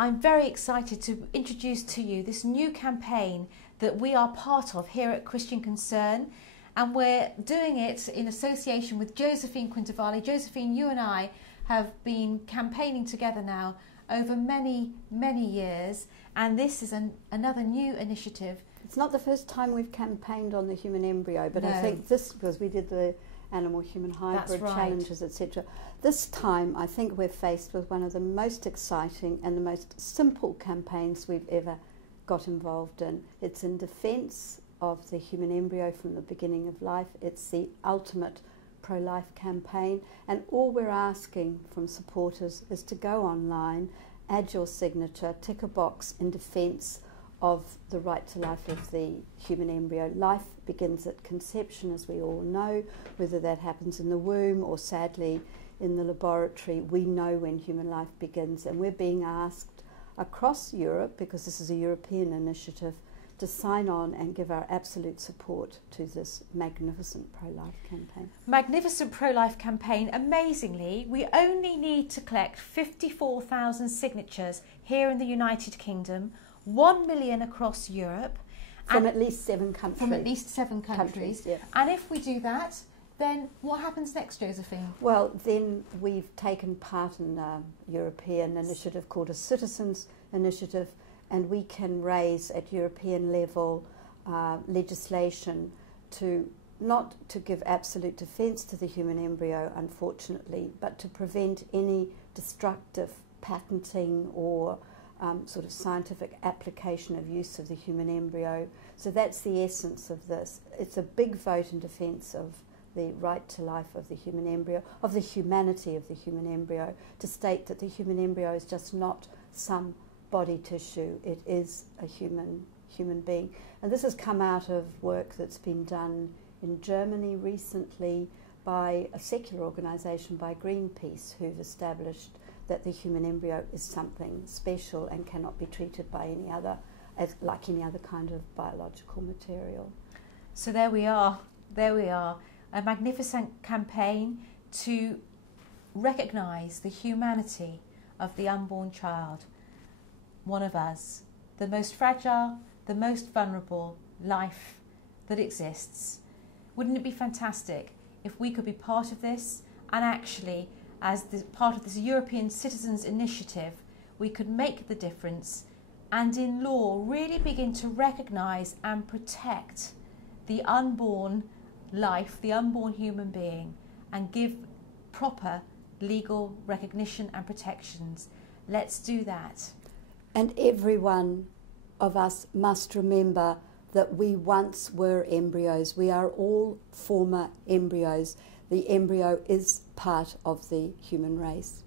I'm very excited to introduce to you this new campaign that we are part of here at Christian Concern, and we're doing it in association with Josephine Quintavalli. Josephine, you and I have been campaigning together now over many years, and this is another new initiative. It's not the first time we've campaigned on the human embryo, but No. I think this, because we did the animal-human hybrid right. challenges, etc. This time I think we're faced with one of the most exciting and the most simple campaigns we've ever got involved in. It's in defence of the human embryo from the beginning of life. It's the ultimate pro-life campaign, and all we're asking from supporters is to go online, add your signature, tick a box in defence of the right to life of the human embryo. Life begins at conception, as we all know, whether that happens in the womb or sadly in the laboratory. We know when human life begins, and we're being asked across Europe, because this is a European initiative, to sign on and give our absolute support to this magnificent pro-life campaign. Magnificent pro-life campaign. Amazingly, we only need to collect 54,000 signatures here in the United Kingdom, 1 million across Europe. From at least 7 countries. From at least 7 countries. Yeah. And if we do that, then what happens next, Josephine? Well, then we've taken part in a European initiative called a Citizens Initiative, and we can raise at European level legislation to not to give absolute defence to the human embryo, unfortunately, but to prevent any destructive patenting or sort of scientific application of use of the human embryo. So that's the essence of this. It's a big vote in defence of the right to life of the human embryo, of the humanity of the human embryo, to state that the human embryo is just not some body tissue, it is a human being. And this has come out of work that's been done in Germany recently by a secular organisation, by Greenpeace, who've established that the human embryo is something special and cannot be treated by any other, like any other kind of biological material. So there we are, a magnificent campaign to recognise the humanity of the unborn child, one of us, the most fragile, the most vulnerable life that exists. Wouldn't it be fantastic if we could be part of this, and actually, as part of this European Citizens Initiative, we could make the difference and in law really begin to recognise and protect the unborn life, the unborn human being, and give proper legal recognition and protections. Let's do that. And every one of us must remember that we once were embryos. We are all former embryos. The embryo is part of the human race.